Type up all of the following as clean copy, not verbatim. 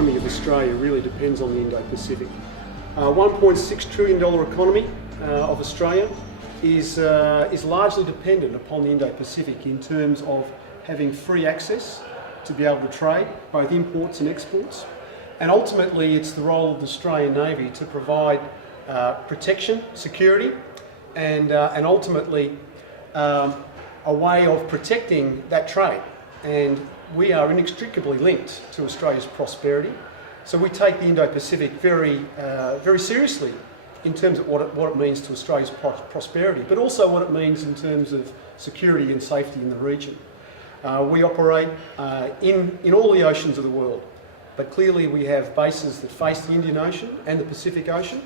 economy of Australia really depends on the Indo-Pacific. $1.6 trillion economy of Australia is largely dependent upon the Indo-Pacific in terms of having free access to be able to trade, both imports and exports. And ultimately it's the role of the Australian Navy to provide protection, security, and ultimately a way of protecting that trade. And we are inextricably linked to Australia's prosperity. So we take the Indo-Pacific very seriously in terms of what it means to Australia's prosperity, but also what it means in terms of security and safety in the region. We operate in all the oceans of the world, but clearly we have bases that face the Indian Ocean and the Pacific Ocean.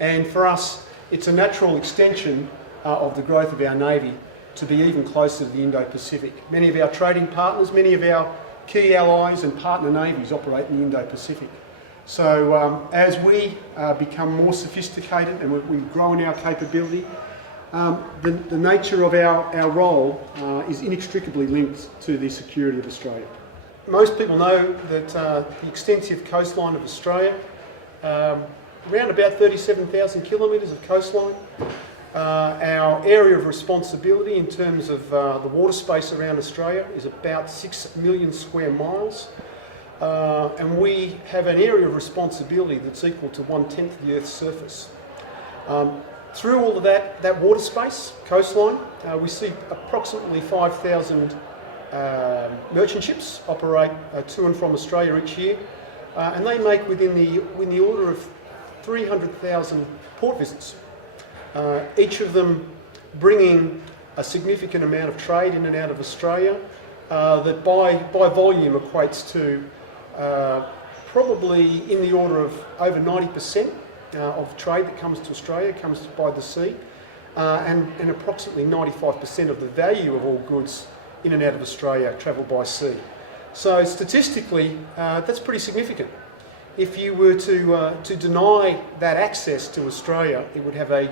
And for us, it's a natural extension of the growth of our Navy to be even closer to the Indo-Pacific. Many of our trading partners, many of our key allies and partner navies operate in the Indo-Pacific. So as we become more sophisticated and we grow in our capability, the nature of our role is inextricably linked to the security of Australia. Most people know that the extensive coastline of Australia, around about 37,000 kilometres of coastline. Our area of responsibility in terms of the water space around Australia is about 6 million square miles. And we have an area of responsibility that's equal to 1/10 of the Earth's surface. Through all of that water space, coastline, we see approximately 5,000 merchant ships operate to and from Australia each year. And they make within the order of 300,000 port visits. Each of them bringing a significant amount of trade in and out of Australia that by volume equates to probably in the order of over 90% of trade that comes to Australia comes by the sea, and approximately 95% of the value of all goods in and out of Australia travel by sea. So statistically, that's pretty significant. If you were to deny that access to Australia, it would have a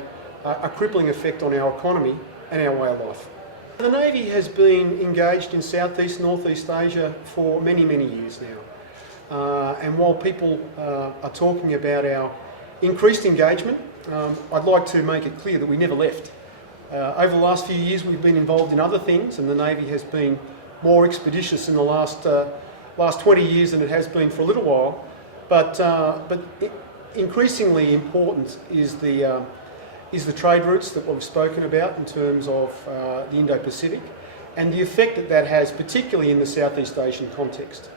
crippling effect on our economy and our way of life. The Navy has been engaged in Southeast, Northeast Asia for many, many years now. And while people are talking about our increased engagement, I'd like to make it clear that we never left. Over the last few years we've been involved in other things, and the Navy has been more expeditious in the last 20 years than it has been for a little while. But increasingly important is the trade routes that we've spoken about in terms of the Indo-Pacific and the effect that has, particularly in the Southeast Asian context.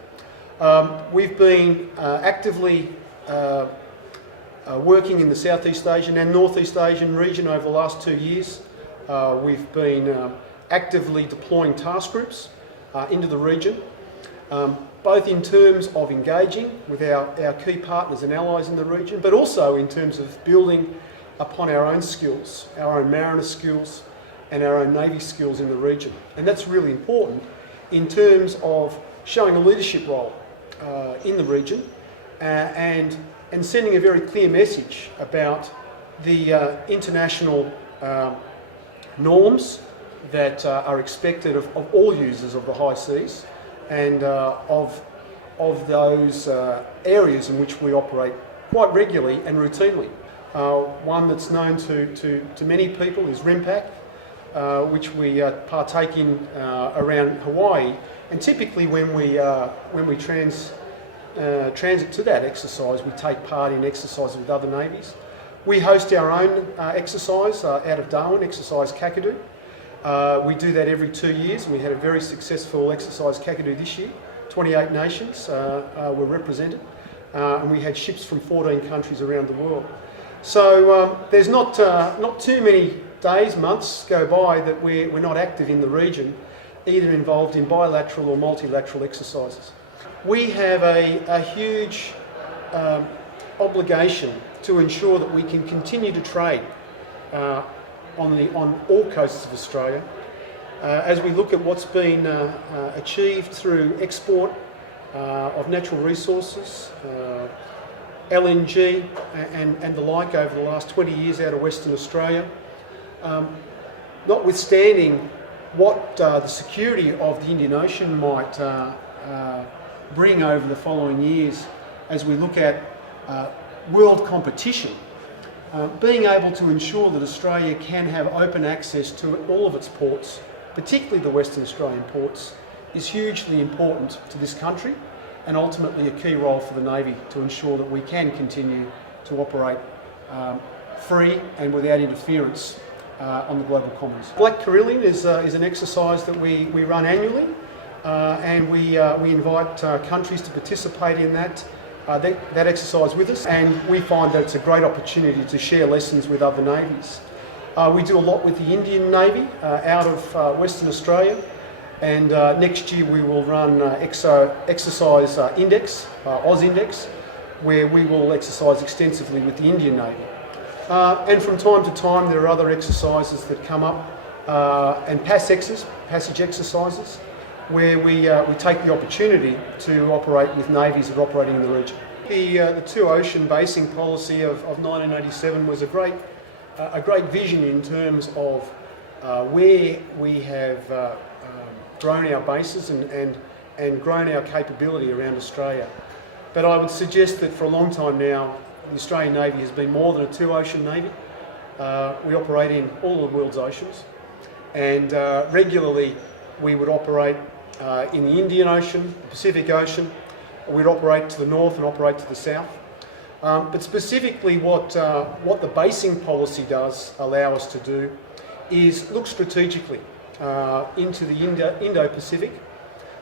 We've been actively working in the Southeast Asian and Northeast Asian region over the last 2 years. We've been actively deploying task groups into the region, both in terms of engaging with our key partners and allies in the region, but also in terms of building upon our own skills, our own mariner skills and our own Navy skills in the region. And that's really important in terms of showing a leadership role in the region and sending a very clear message about the international norms that are expected of all users of the high seas and of those areas in which we operate quite regularly and routinely. One that's known to many people is RIMPAC, which we partake in around Hawaii. And typically when we transit to that exercise, we take part in exercises with other navies. We host our own exercise out of Darwin, Exercise Kakadu. We do that every 2 years, and we had a very successful Exercise Kakadu this year. 28 nations were represented, and we had ships from 14 countries around the world. So there's not too many days, months go by that we're not active in the region, either involved in bilateral or multilateral exercises. We have a huge obligation to ensure that we can continue to trade on all coasts of Australia. As we look at what's been achieved through export of natural resources, LNG and the like over the last 20 years out of Western Australia, notwithstanding what the security of the Indian Ocean might bring over the following years, as we look at world competition, being able to ensure that Australia can have open access to all of its ports, particularly the Western Australian ports, is hugely important to this country, and ultimately a key role for the Navy to ensure that we can continue to operate free and without interference on the global commons. Black Carillion is an exercise that we run annually, and we invite countries to participate in that exercise with us, and we find that it's a great opportunity to share lessons with other navies. We do a lot with the Indian Navy out of Western Australia, and next year we will run exercise Index, Oz Index, where we will exercise extensively with the Indian Navy. And from time to time there are other exercises that come up, and passage exercises, where we take the opportunity to operate with navies that are operating in the region. The two-ocean basing policy of 1987 was a great vision in terms of where we have grown our bases and grown our capability around Australia. But I would suggest that for a long time now, the Australian Navy has been more than a two-ocean Navy. We operate in all of the world's oceans, and regularly we would operate in the Indian Ocean, the Pacific Ocean. We'd operate to the north and operate to the south. But specifically what the basing policy does allow us to do is look strategically into the Indo-Pacific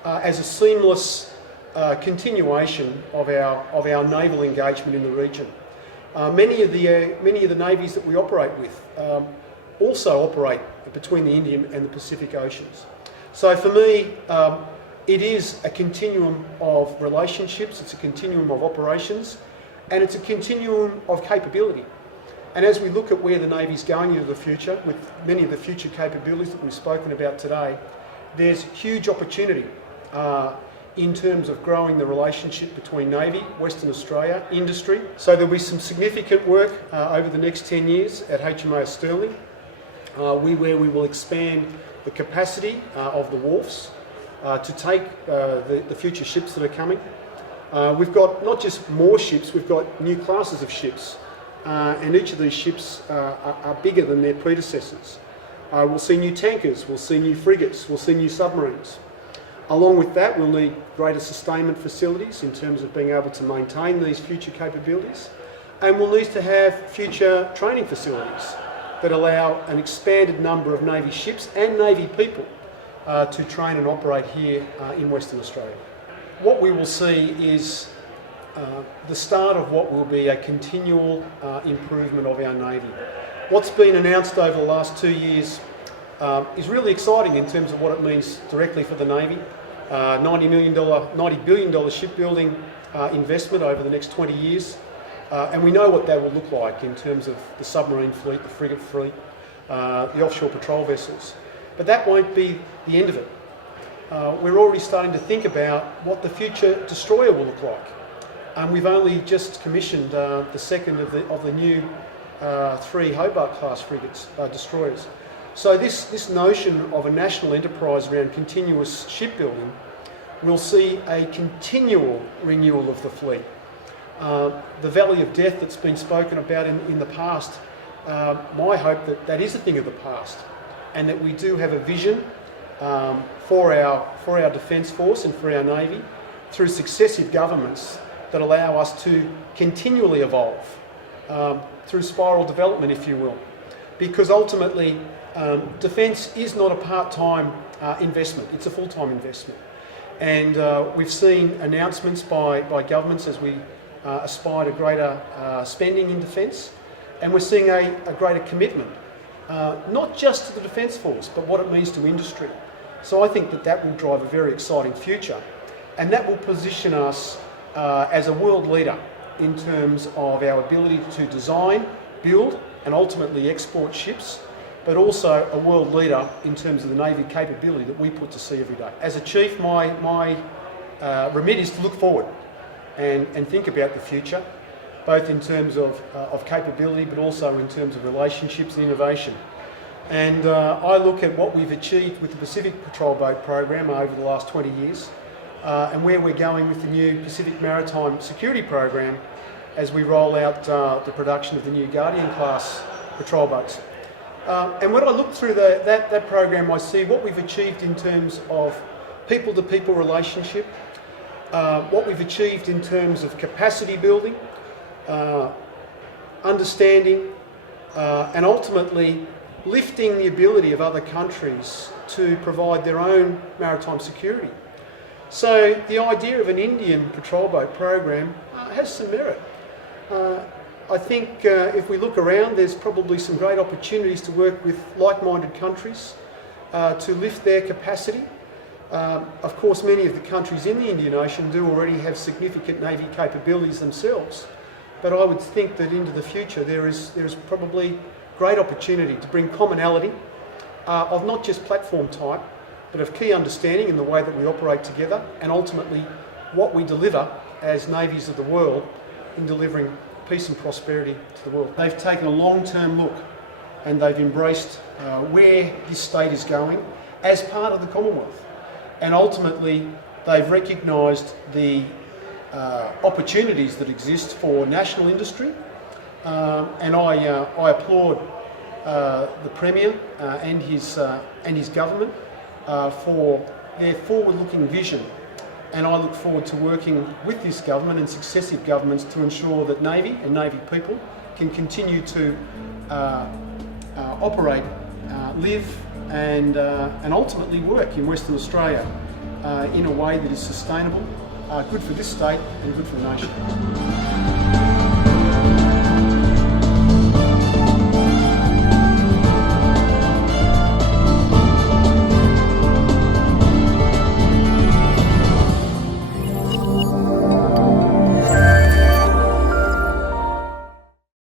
as a seamless continuation of our naval engagement in the region. Many of the navies that we operate with also operate between the Indian and the Pacific Oceans. So for me, it is a continuum of relationships, it's a continuum of operations, and it's a continuum of capability. And as we look at where the Navy's going into the future, with many of the future capabilities that we've spoken about today, there's huge opportunity in terms of growing the relationship between Navy, Western Australia, industry. So there'll be some significant work over the next 10 years at HMAS Stirling, where we will expand the capacity of the wharfs to take the future ships that are coming. We've got not just more ships, we've got new classes of ships, and each of these ships are bigger than their predecessors. We'll see new tankers, we'll see new frigates, we'll see new submarines. Along with that, we'll need greater sustainment facilities in terms of being able to maintain these future capabilities, and we'll need to have future training facilities that allow an expanded number of Navy ships and Navy people to train and operate here in Western Australia. What we will see is the start of what will be a continual improvement of our Navy. What's been announced over the last 2 years is really exciting in terms of what it means directly for the Navy. $90 billion shipbuilding investment over the next 20 years. And we know what that will look like in terms of the submarine fleet, the frigate fleet, the offshore patrol vessels. But that won't be the end of it. We're already starting to think about what the future destroyer will look like. We've only just commissioned the second of the new 3 Hobart class frigates, destroyers. So this notion of a national enterprise around continuous shipbuilding will see a continual renewal of the fleet. The valley of death that's been spoken about in the past, my hope that is a thing of the past, and that we do have a vision for our Defence Force and for our Navy through successive governments that allow us to continually evolve through spiral development, if you will. Because ultimately, defence is not a part-time investment, it's a full-time investment. And we've seen announcements by governments as we aspire to greater spending in defence, and we're seeing a greater commitment, not just to the Defence Force, but what it means to industry. So I think that will drive a very exciting future, and that will position us as a world leader in terms of our ability to design, build, and ultimately export ships, but also a world leader in terms of the Navy capability that we put to sea every day. As a chief, my remit is to look forward and think about the future, both in terms of capability, but also in terms of relationships and innovation. And I look at what we've achieved with the Pacific Patrol Boat program over the last 20 years, and where we're going with the new Pacific Maritime Security Program as we roll out the production of the new Guardian class patrol boats. And when I look through that program, I see what we've achieved in terms of people-to-people relationship, what we've achieved in terms of capacity building, understanding, and ultimately lifting the ability of other countries to provide their own maritime security. So the idea of an Indian patrol boat program has some merit. I think if we look around, there's probably some great opportunities to work with like-minded countries to lift their capacity. Of course, many of the countries in the Indian Ocean do already have significant Navy capabilities themselves, but I would think that into the future there is probably great opportunity to bring commonality of not just platform type, but of key understanding in the way that we operate together, and ultimately what we deliver as navies of the world in delivering peace and prosperity to the world. They've taken a long-term look and they've embraced where this state is going as part of the Commonwealth. And ultimately they've recognised the opportunities that exist for national industry, and I applaud the Premier and his government for their forward-looking vision. And I look forward to working with this government and successive governments to ensure that Navy and Navy people can continue to operate, live and ultimately work in Western Australia in a way that is sustainable, good for this state and good for the nation.